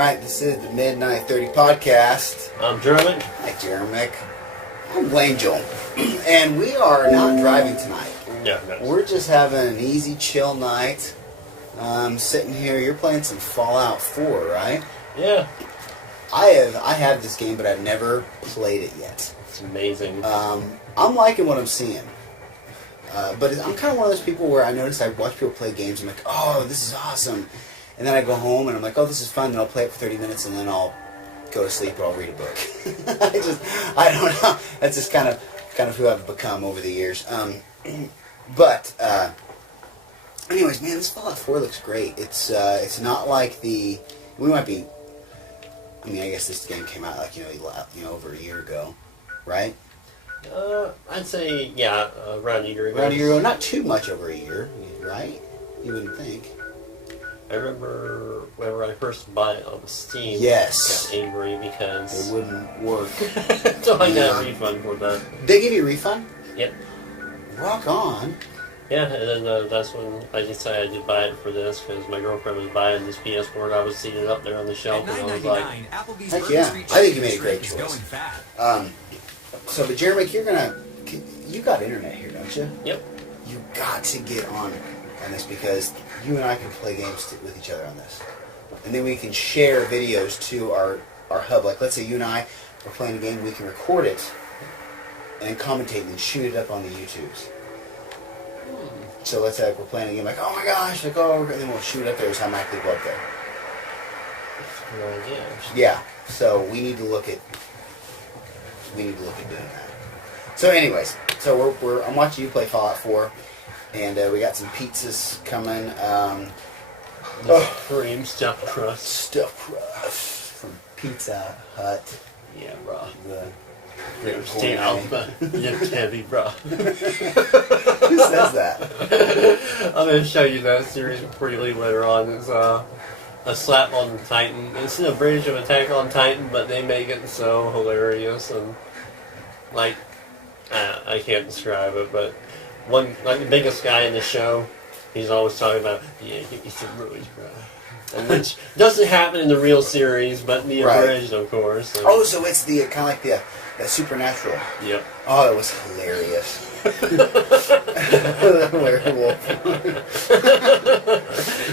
Alright, this is the Midnight 30 podcast. I'm Jermic. Hi, Jermic. I'm Angel. And we are not driving tonight. Yeah, no. We're just having an easy, chill night. Sitting here, you're playing some Fallout 4, right? Yeah. I have this game, but I've never played it yet. It's amazing. I'm liking what I'm seeing. But I'm kind of one of those people where I notice I watch people play games, I'm like, oh, this is awesome. And then I go home and I'm like, oh, this is fun, and I'll play it for 30 minutes and then I'll go to sleep or I'll read a book. I don't know. That's just kind of who I've become over the years. But anyways, man, this Fallout 4 looks great. It's not like we might be. I mean, I guess this game came out like over a year ago, right? I'd say around a year ago. Around a year ago, not too much over a year, right? You wouldn't think. I remember whenever I first bought it on Steam. Yes. I got angry because it wouldn't work. So I got a refund for that. They give you a refund? Yep. Rock on. Yeah, and then that's when I decided to buy it for this, because my girlfriend was buying this PS4 and I was seeing it up there on the shelf and I was like, heck yeah. I think you made a great choice. So, but Jermic, you got internet here, don't you? Yep. You got to get on this because you and I can play games with each other on this. And then we can share videos to our hub. Like, let's say you and I are playing a game, we can record it and commentate and shoot it up on the YouTubes. So let's say we're playing a game like, oh my gosh, and then we'll shoot it up there, it's automatically go up there. Well, yeah. So we need to look at doing that. So anyways, I'm watching you play Fallout 4, and we got some pizzas coming. Cream stuffed crust. From Pizza Hut. Yeah, bro. Stay out, lift heavy, bro. Who says that? I'm going to show you that series briefly later on. It's a slap on Titan. It's an abridged of Attack on Titan, but they make it so hilarious and I can't describe it, but the biggest guy in the show, he's always talking about, give me some ruins, bro. And which doesn't happen in the real series, but in the abridged, of course. And oh, so it's the kind of like the supernatural. Yep. Oh, it was hilarious. The werewolf.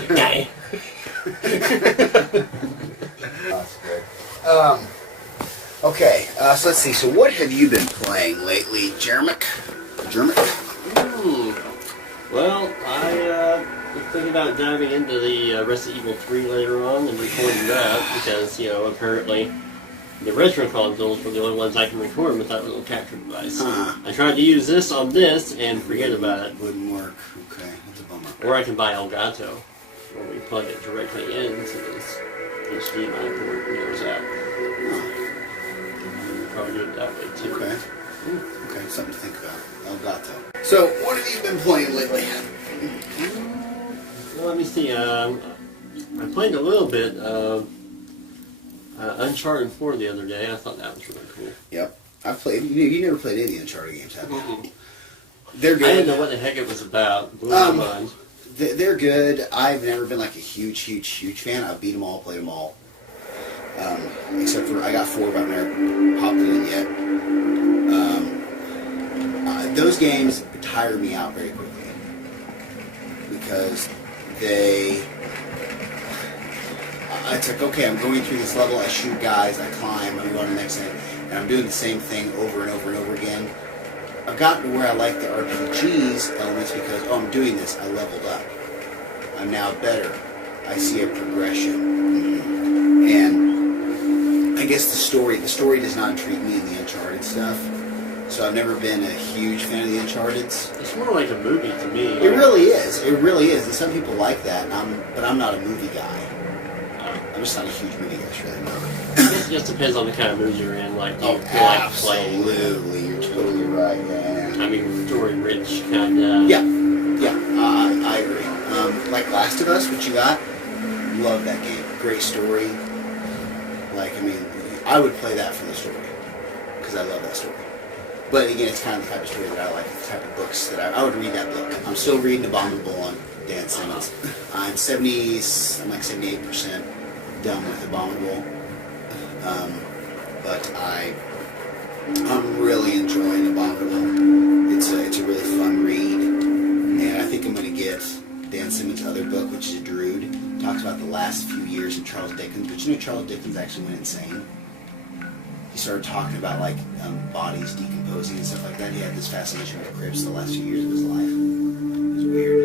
Guy. That's good. Okay, so let's see. So what have you been playing lately, Jermic? Well, I was thinking about diving into the Resident Evil 3 later on and recording that because, apparently the retro consoles were the only ones I can record with that little capture device. I tried to use this on this and forget about it. Wouldn't work. Okay, that's a bummer. Or I can buy Elgato, where we plug it directly into this HDMI port, knows that. Probably do it that way too. Okay. Okay, something to think about. Elgato. So, what have you been playing lately? Well, let me see. I played a little bit of Uncharted 4 the other day. I thought that was really cool. Yep. I've played. You never played any Uncharted games, have you? They're good. I didn't know what the heck it was about. Blew my mind. They're good. I've never been like a huge fan. I've beat them all, played them all. Except for I got 4, but I've never hopped in yet. Those games tire me out very quickly because it's like, okay, I'm going through this level, I shoot guys, I climb, I'm going to the next thing, and I'm doing the same thing over and over and over again. I've gotten to where I like the RPGs elements because, I'm doing this, I leveled up. I'm now better. I see a progression. And I guess the story does not intrigue me in the Uncharted stuff. So I've never been a huge fan of the Uncharteds. It's more like a movie to me. It really is. It really is. And some people like that, but I'm not a movie guy. I'm just not a huge movie guy, really. It just depends on the kind of mood you're in. Like, do you feel like playing? Absolutely. You're totally right, yeah. I mean, story-rich kind of... Yeah. I agree. Like Last of Us, what you got? Love that game. Great story. I would play that for the story. Because I love that story. But again, it's kind of the type of story that I like, the type of books that I would read that book. I'm still reading Abominable on Dan Simmons. I'm like 78%. done with Abominable. But I'm really enjoying Abominable. It's a really fun read, and I think I'm going to get Dan Simmons' other book, which is Drood. It talks about the last few years of Charles Dickens. But you know, Charles Dickens actually went insane. He started talking about like bodies decomposing and stuff like that. He had this fascination with crypts the last few years of his life. It was weird.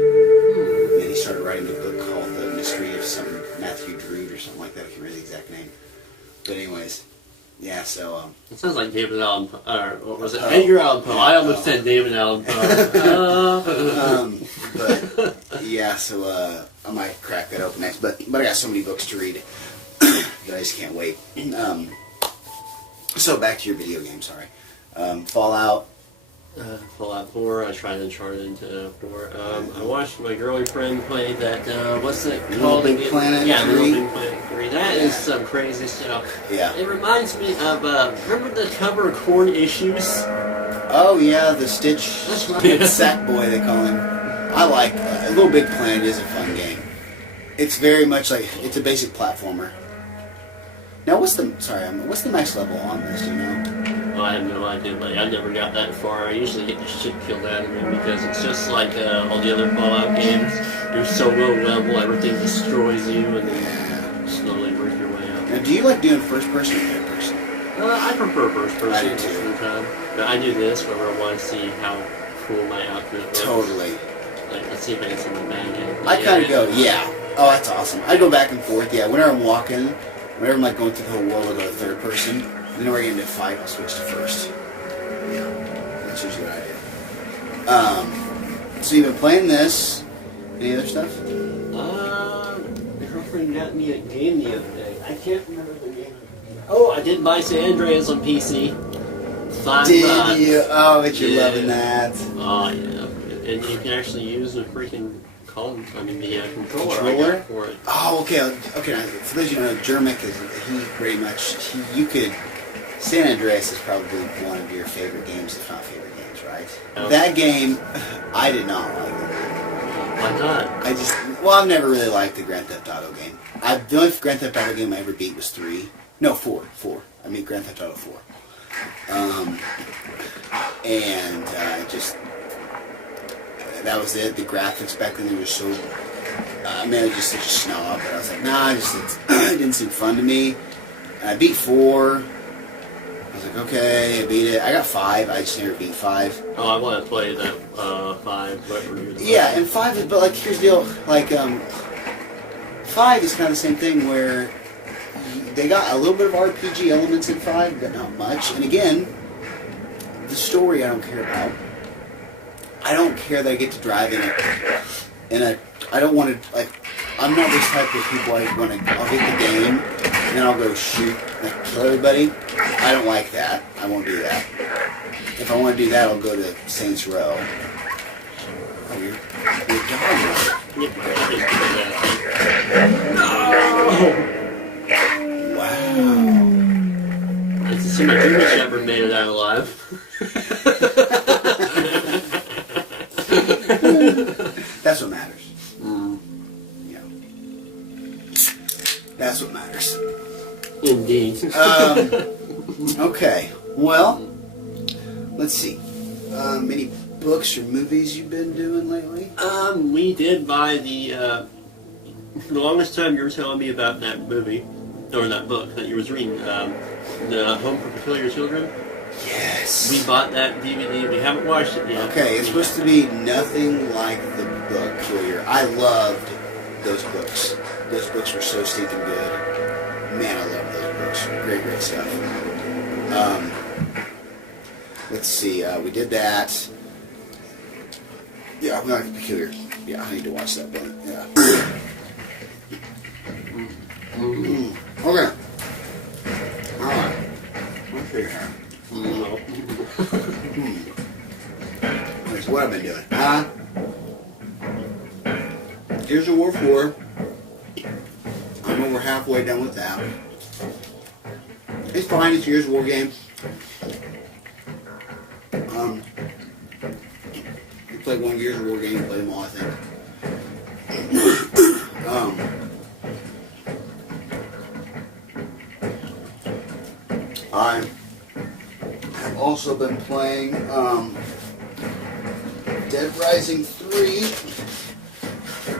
And then he started writing a book called The Mystery of some Matthew Drood or something like that. I can't remember the exact name. But anyways, yeah. So it sounds like David Allen Poe. What was it? Edgar Allan Poe. I almost said David Allen Poe. But yeah, so I might crack that open next. But I got so many books to read that I just can't wait. So back to your video game. Sorry, Fallout. Fallout 4. I tried Uncharted 4. I watched my girlfriend play that. What's it called? Little Big Planet 3. Little Big Planet 3. That is some crazy stuff. Yeah. It reminds me of remember the cover of Corn Issues? Oh yeah, the Stitch That's right. Sack Boy they call him. I like Little Big Planet is a fun game. It's very much like it's a basic platformer. Now what's the max level on this? Do you know? Oh, I have no idea, but I never got that far. I usually get the shit killed out of me because it's just like all the other Fallout games. You're so low level, everything destroys you, and then slowly work your way up. Now, do you like doing first person or third person? I prefer first person I do most too. of the time. But I do this whenever I want to see how cool my outfit looks. Totally. Like, let's see if I can see my bag. I kind of go, yeah. Oh, that's awesome. I go back and forth, yeah. Whenever I'm walking, whenever I'm like going through the whole world, I'll go to third person. Then we're getting into a fight, I'll switch to first. Yeah, that's usually what I do. So you've been playing this. Any other stuff? My girlfriend got me a game the other day. I can't remember the name. Oh, I did buy San Andreas on PC. $5. Did you? Oh, but you're loving that. Oh, yeah. And you can actually use the freaking controller I Controller? got for it. Oh, okay. Okay. Now, for those of you who know, Jermic is you could. San Andreas is probably one of your favorite games, if not favorite games, right? Oh. That game, I did not like it. Why not? I've never really liked the Grand Theft Auto game. The only Grand Theft Auto game I ever beat was 3. No, 4. I mean, Grand Theft Auto 4. That was it. The graphics back then, they were so, I was just such a snob, but I was like, nah, it didn't seem fun to me. And I beat 4. I was like, okay, I beat it. I got 5. I just never beat 5. Oh, I want to play that 5. Whatever you're Yeah, and 5 but like, here's the deal. Like, 5 is kind of the same thing where they got a little bit of RPG elements in 5, but not much. And again, the story I don't care about. I don't care that I get to drive I don't want to, like, I'm not this type of people. I'll get the game, and then I'll go shoot, like, kill everybody. I don't like that. I won't do that. If I want to do that, I'll go to Saints Row. Oh, your dog. Wow. It's a my German Shepherd made it out alive. That's what matters. Mm. Yeah. That's what matters. Indeed. Okay. Well, let's see. Any books or movies you've been doing lately? We did buy the longest time you were telling me about that movie, or that book that you was reading, The Home for Peculiar Children. Yes. We bought that DVD. We haven't watched it yet. Okay, it's supposed to be nothing like the book Peculiar. I loved those books. Those books were so stinking good. Man, I love those books. Great, great stuff. Let's see. We did that. Yeah, we like Peculiar. Yeah, I need to watch that one. Yeah. Okay. All right. Let's see here. No. Here's what I've been doing. Gears of War 4. I'm over halfway done with that. It's fine. It's a Gears of War game. You play one Gears of War game, you play them all, I think. also been playing Dead Rising 3.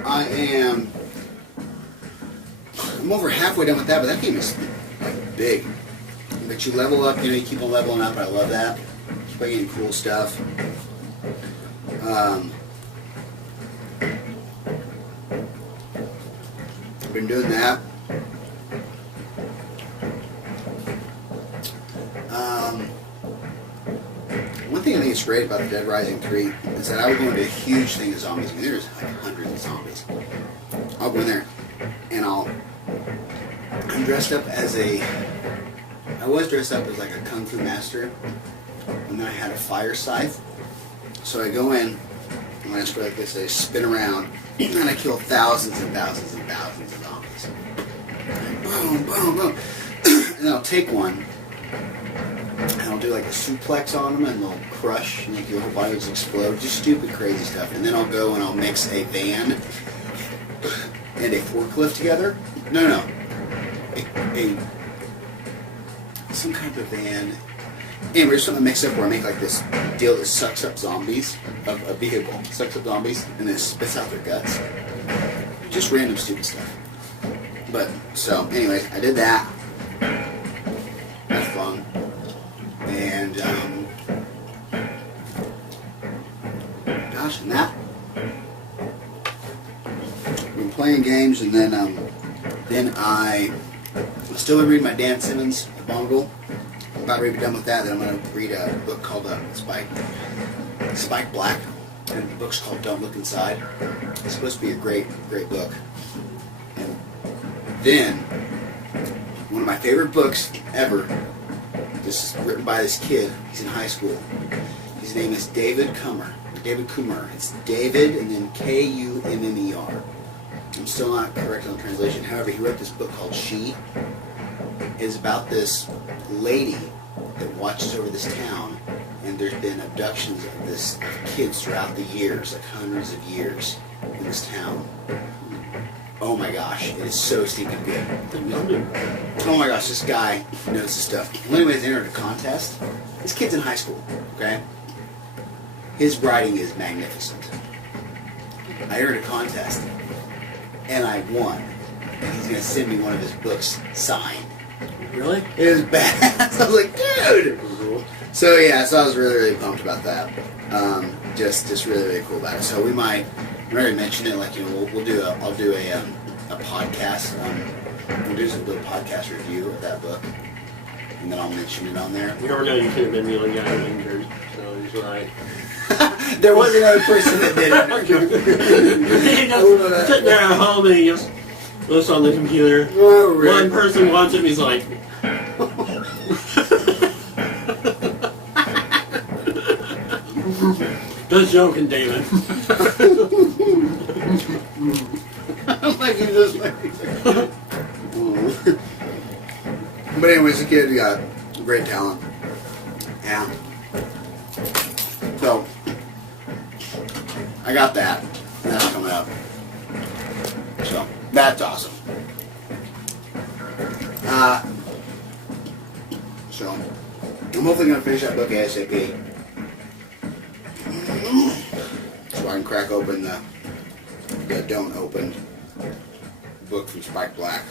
I'm over halfway done with that, but that game is like big. But you level up, you keep on leveling up, and I love that. Keep on getting cool stuff. I've been doing that. One thing I think is great about the Dead Rising 3 is that I would go into a huge thing of zombies. I mean, there's like hundreds of zombies. I'll go in there and I'm dressed up as I was dressed up as like a kung fu master, and then I had a fire scythe. So I go in, and when I spray like this, I spin around, and I kill thousands and thousands and thousands of zombies. And boom, boom, boom. And then I'll take one, and I'll do like a suplex on them, and they'll crush, and your whole body will just explode. Just stupid, crazy stuff. And then I'll go and I'll mix a van and a forklift together. No. Some kind of a van. Anyway, there's something mixed up where I make like this deal that sucks up zombies, a vehicle, sucks up zombies, and then spits out their guts. Just random stupid stuff. But, so, anyway, I did that. That's fun. And, gosh, and that. I've been playing games, and then I still been reading my Dan Simmons Bongle. I'm about ready to be done with that. Then I'm going to read a book called Spike Black, and the book's called Don't Look Inside. It's supposed to be a great book. And then one of my favorite books ever. This is written by this kid. He's in high school. His name is David Kummers. David Kummers. It's David and then Kummer. I'm still not correct on the translation. However, he wrote this book called She. It's about this lady that watches over this town, and there's been abductions of kids throughout the years, like hundreds of years in this town. Oh my gosh, it is so stinking good. Oh my gosh, this guy knows this stuff. Well, anyways, I entered a contest. This kid's in high school, okay? His writing is magnificent. I entered a contest, and I won. And he's going to send me one of his books signed. Really? It was bad. So I was like, dude! So yeah, so I was really, really pumped about that. Just really, really cool about it. So we might, I already mentioned it, like, I'll do a podcast. We'll do some little podcast review of that book. And then I'll mention it on there. You never know, you could have been the only guy who injured, so he's right. There was another person that did it. He just sitting there at home and he just looks on the computer. Oh, really? One person wants it and he's like... Just joking, David. Like you just But anyways, the kid got great talent. Yeah. So I got that. That's coming up. So that's awesome. So I'm hopefully gonna finish that book ASAP. So I can crack open the Don't Open book from Spike Black.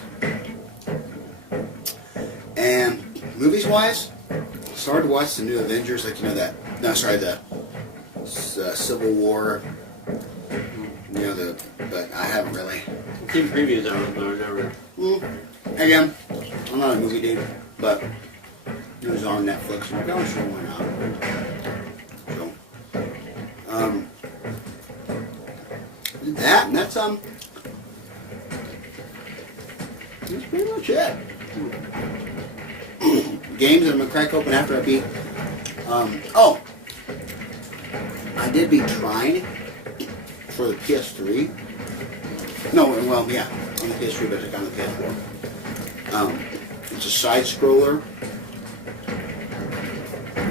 And movies wise, started to watch the new Avengers, like the Civil War. But I haven't really. I've seen previews of it, but I've never. Again, I'm not a movie dude, but it was on Netflix. I'm like, oh, sure, why not? So, that, and that's pretty much it. Games that I'm gonna crack open after I beat. I did beat Trine for the PS3. No, well, yeah, on the PS3, but it's on the PS4. It's a side scroller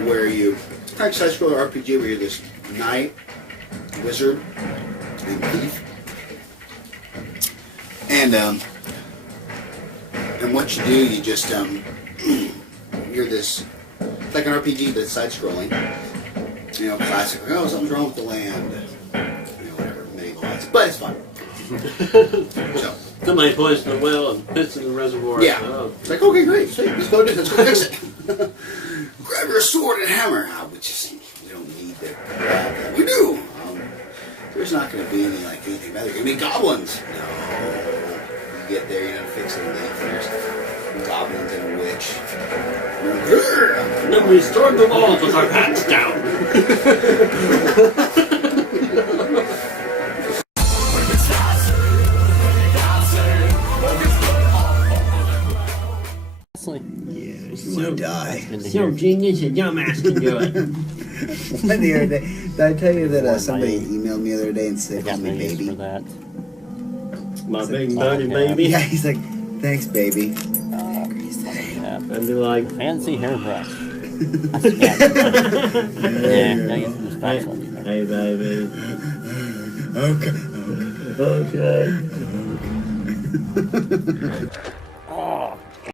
where it's kind of side scroller RPG where you're this knight, wizard, and thief. And what you do, you just you're this like an RPG, but it's side-scrolling. You know, classic. Oh, something's wrong with the land. You know, whatever. Medieval odds, but it's fun. So. Somebody poisoned the well and pissed in the reservoir. Yeah. Oh. It's like, okay, great. Sweet. Let's go do this. Let's go fix it. Grab your sword and hammer. We don't need to grab that. We do. There's not going to be anything better. There's going to be goblins. No. You get there, you know, fix it. There's goblins and a witch. And then we stormed the walls with our hats down. Yeah, you want to die. So genius and dumbass can do it. The other day, did I tell you that somebody emailed me the other day and said, "Call me baby." For that. My big buddy baby. Yeah, he's like, "Thanks, baby." Yeah. I'd be like, Fancy hairbrush. That's a cat. Yeah, gotta get some special. hey baby. Okay. Okay.